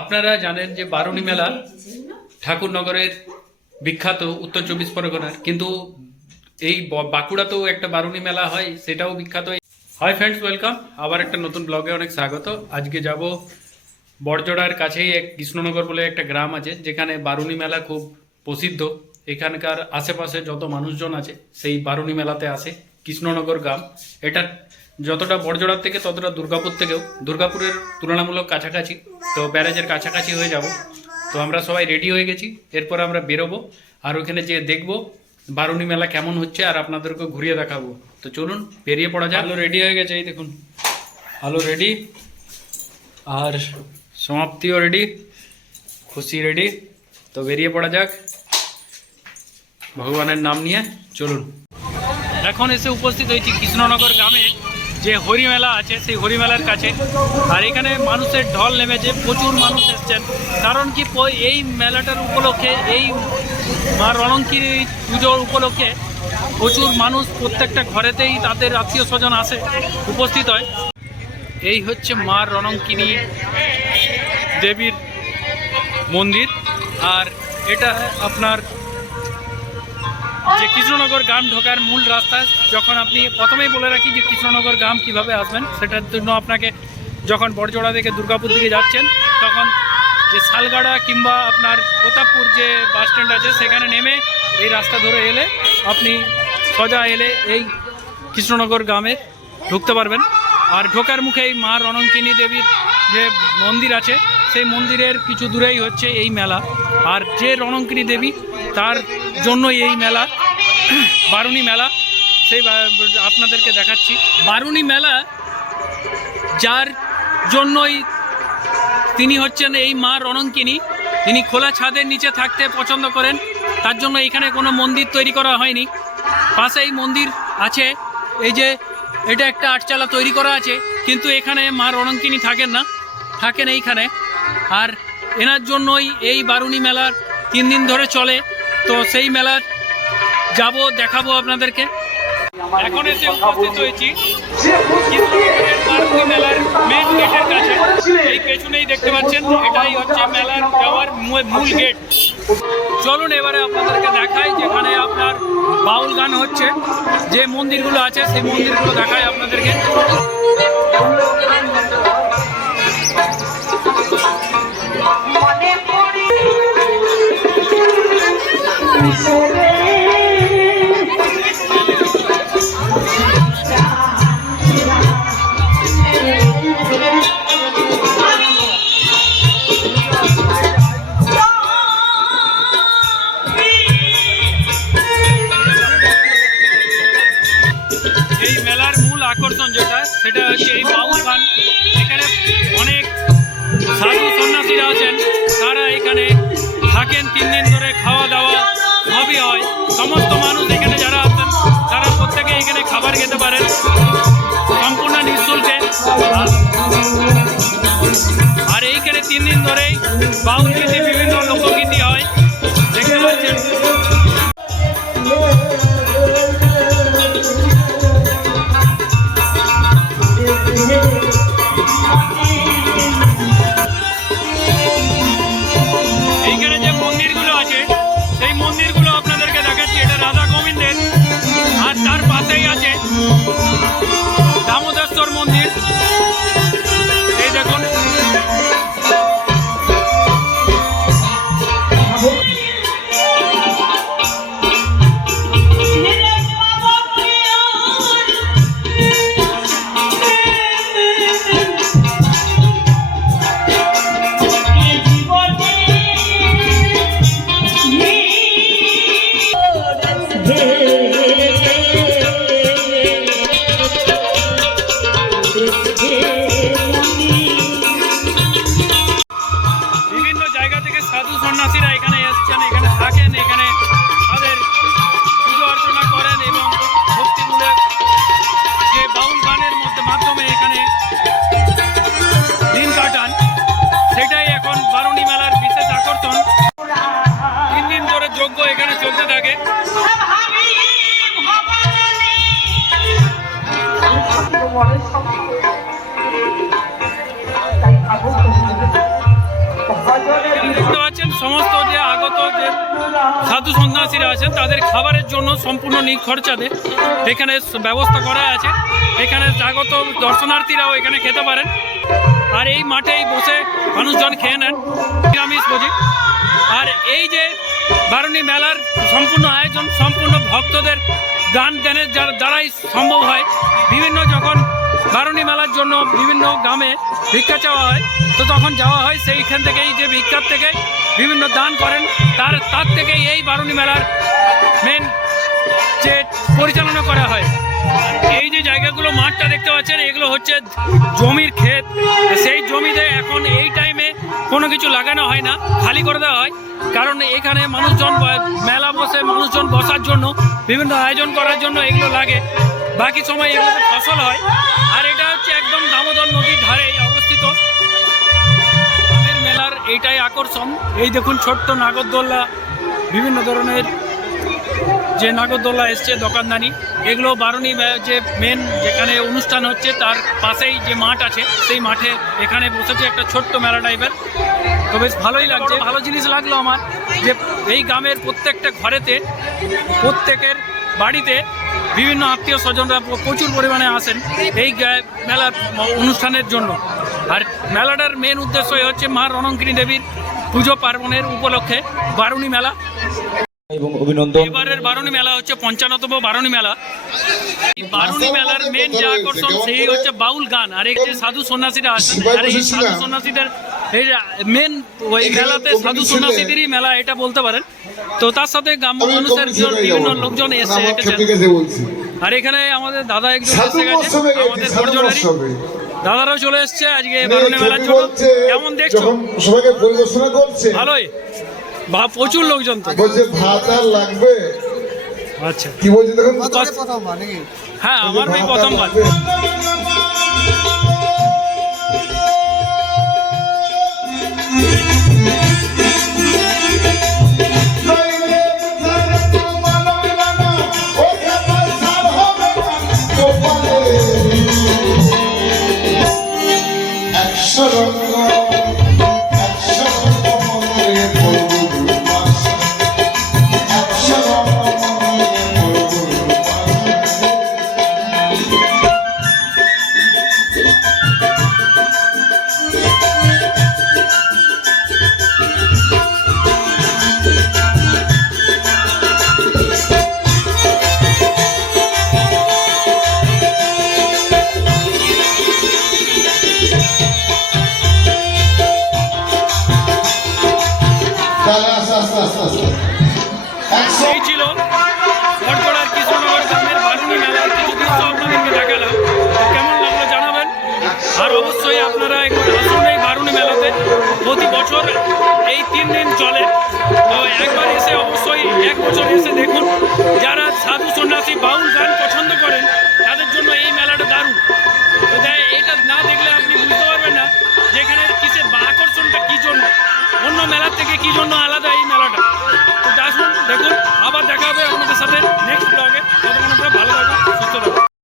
আপনারা জানেন যে বারুণী মেলা ঠাকুরনগরের বিখ্যাত উত্তর চব্বিশ পরগনার, কিন্তু এই বাঁকুড়াতেও একটা বারুণী মেলা হয়, সেটাও বিখ্যাত। হাই ফ্রেন্ডস ওয়েলকাম আবার একটা নতুন ব্লগে অনেক স্বাগত। আজকে যাব বড়জোড়ার কাছেই এক কৃষ্ণনগর বলে একটা গ্রাম আছে, যেখানে বারুণী মেলা খুব প্রসিদ্ধ। এখানকার আশেপাশে যত মানুষজন আছে, সেই বারুণী মেলাতে আসে। কৃষ্ণনগর গ্রাম। এটা যতটা বড়জোড়ার থেকে ততটা দুর্গাপুর থেকেও। দুর্গাপুরের তুলনামূলক কাছাকাছি। তো ব্যারেজের কাছাকাছি হয়ে যাব। তো আমরা সবাই রেডি হয়ে গেছি। এরপর আমরা বেরোবো। আর ওখানে যে দেখব বারুণী মেলা কেমন হচ্ছে আর আপনাদেরকে ঘুরিয়ে দেখাবো। তো চলুন বেরিয়ে পড়া যাক। আলো রেডি হয়ে গেছে এই দেখুন। আলো রেডি আর সমাপ্তিও রেডি খুশি রেডি তো বেরিয়ে পড়া যাক। ভগবানের নাম নিয়ে চলুন। এখন এসে উপস্থিত হয়েছি কৃষ্ণনগর গ্রামে। যে হরিমেলা আছে, সেই হরিমেলার কাছে। আর এখানে মানুষের ঢল নেমেছে, প্রচুর মানুষ এসছেন। কারণ কি এই মেলাটার উপলক্ষে, এই মা রণঙ্কির পুজোর উপলক্ষে প্রচুর মানুষ প্রত্যেকটা ঘরেতেই তাদের আত্মীয় স্বজন আসে, উপস্থিত হয়। এই হচ্ছে মা রণঙ্কিনী দেবীর মন্দির। আর এটা আপনার যে কৃষ্ণনগর গ্রাম ঢোকার মূল রাস্তা, যখন আপনি প্রথমেই বলে রাখি যে কৃষ্ণনগর গ্রাম কীভাবে আসবেন, সেটার জন্য আপনাকে যখন বড়জোড়া থেকে দুর্গাপুর দিকে যাচ্ছেন, তখন যে শালগাড়া কিংবা আপনার প্রতাপপুর যে বাস স্ট্যান্ড আছে, সেখানে নেমে এই রাস্তা ধরে এলে আপনি সোজা এলে এই কৃষ্ণনগর গ্রামে ঢুকতে পারবেন। আর ঢোকার মুখেই মা রণঙ্কিনী দেবীর যে মন্দির আছে, সেই মন্দিরের কিছু দূরেই হচ্ছে এই মেলা। আর যে রণঙ্কিনী দেবী, তার জন্যই এই মেলা। বারুণী মেলা, সেই আপনাদেরকে দেখাচ্ছি। বারুণী মেলা, যার জন্যই তিনি হচ্ছেন এই মা রণঙ্কিনী। তিনি খোলা ছাদের নিচে থাকতে পছন্দ করেন। তার জন্য এখানে কোনো মন্দির তৈরি করা হয়নি। পাশেই মন্দির আছে। এই যে, এটা একটা আটচালা তৈরি করা আছে। কিন্তু এখানে মা রণঙ্কিনী থাকেন না, থাকেন এইখানে। আর এনার জন্যই এই বারুণী মেলার তিন দিন ধরে চলে। তো সেই মেলার যাব, দেখাবো আপনাদেরকে। এখন এসে উপস্থিত হয়েছি। মেলার মেন গেটের কাছে। এই পেছনেই দেখতে পাচ্ছেন, এটাই হচ্ছে মেলার যাওয়ার মূল গেট চলুন এবারে আপনাদেরকে দেখাই, যেখানে আপনার বাউল গান হচ্ছে। যে মন্দিরগুলো আছে, সেই মন্দিরগুলো দেখাই আপনাদেরকে। সেটা হচ্ছে এই বাউল গান এখানে অনেক সাধু সন্ন্যাসীরা আছেন। তারা এখানে থাকেন তিন দিন ধরে, খাওয়া দাওয়া সবই হয়। সমস্ত মানুষ এখানে যারা আছেন, তারা প্রত্যেকে এখানে খাবার খেতে পারেন। সম্পূর্ণ নিঃশুল্কে। আর- এইখানে তিন দিন ধরেই বাউল গীতি বিভিন্ন লোকগীতি বিভিন্ন সমস্ত যে আগত যে সাধু সন্ন্যাসীরা আছেন, তাদের খাবারের জন্য সম্পূর্ণ নিখরচাতে এখানে ব্যবস্থা করা আছে। এখানে আগত দর্শনার্থীরাও এখানে খেতে পারেন। আর এই মাঠেই বসে মানুষজন খেয়ে নেন। নিরামিষ ভোজি। আর এই যে বারুণী মেলার সম্পূর্ণ আয়োজন, সম্পূর্ণ ভক্তদের গান যার- দ্বারাই সম্ভব হয়। বিভিন্ন যখন বারুণী মেলার জন্য বিভিন্ন গ্রামে ভিক্ষা চাওয়া হয়। তো তখন যাওয়া হয় সেইখান থেকেই যে ভিক্ষার থেকে বিভিন্ন দান করেন, তার তার থেকেই এই বারুণী মেলার মেন যে পরিচালনা করা হয়। এই যে জায়গাগুলো মাঠটা দেখতে পাচ্ছেন, এগুলো হচ্ছে জমির ক্ষেত। সেই জমিতে এখন এই টাইমে কোনো কিছু লাগানো হয় না, খালি করে দেওয়া হয়। কারণ এখানে মানুষজন মেলা বসে মানুষজন বসার জন্য, বিভিন্ন আয়োজন করার জন্য এগুলো লাগে। বাকি সময় এগুলোতে ফসল হয়। আর এটা হচ্ছে একদম দামোদর নদীর ধারেই অবস্থিত। মেলার এইটাই আকর্ষণ। এই দেখুন ছোট্ট নাগরদোল্লা, বিভিন্ন ধরনের যে নাগরদোল্লা এসছে, দোকানদানি, এগুলো বারুণী যে মেন যেখানে অনুষ্ঠান হচ্ছে, তার পাশেই যে মাঠ আছে, সেই মাঠে এখানে বসেছে একটা ছোট্ট মেলা টাইপের তো বেশ ভালোই লাগছে। ভালো জিনিস লাগল আমার যে এই গ্রামের প্রত্যেকটা ঘরেতে, প্রত্যেকের বাড়িতে বিভিন্ন আত্মীয় স্বজনরা প্রচুর পরিমাণে আসেন এই মেলার অনুষ্ঠানের জন্য। আর মেলাটার মেন উদ্দেশ্যই হচ্ছে মা রণঙ্কিনী দেবীর পুজো পার্বণের উপলক্ষে বারুণী মেলা। এবং অভিনন্দন। এবারের বারুণী মেলা হচ্ছে পঞ্চান্নতম বারুণী মেলা। বারুণী মেলার মেন যে আকর্ষণ সেই হচ্ছে বাউল গান। আর এই যে সাধু সন্ন্যাসীরা আসেন আর এই সাধু সন্ন্যাসীদের এই মেন ওই মেলাতে সাধু সন্ন্যাসীদেরই মেলা এটা বলতে পারেন। তো তার সাথে গ্রাম্য মানুষের বিভিন্ন লোকজন এসে আর এখানে আমাদের দাদা একজন এসে গেছে আমাদের দাদারাও চলে এসছে আজকে বারুণী মেলার জন্য কেমন দেখছ? সবাইকে পরিদর্শনা করছে। ভালোই। বা প্রচুর লোকজন তো। বলছে ভাত আর লাগবে। আচ্ছা। কি বলছে দেখুন? হ্যাঁ আমার ভাই প্রথমবার লাগবে। একশো আর অবশ্যই আপনারা আসুন এই বারুণী মেলাতে। প্রতি বছর এই তিন দিন চলে। তো একবার এসে অবশ্যই এক বছর এসে দেখুন। যারা সাধু সন্ন্যাসী বাউল গান পছন্দ করেন, তাদের জন্য এই মেলাটা দারুণ। তো এটা না দেখলে আপনি বুঝতে পারবেন না যে এখানে কিসের আকর্ষণটা কী জন্য? অন্য মেলার থেকে কী জন্য আলাদা এই মেলাটা? তো আসুন, দেখুন। আবার দেখা হবে আপনাদের সাথে নেক্সট ব্লগে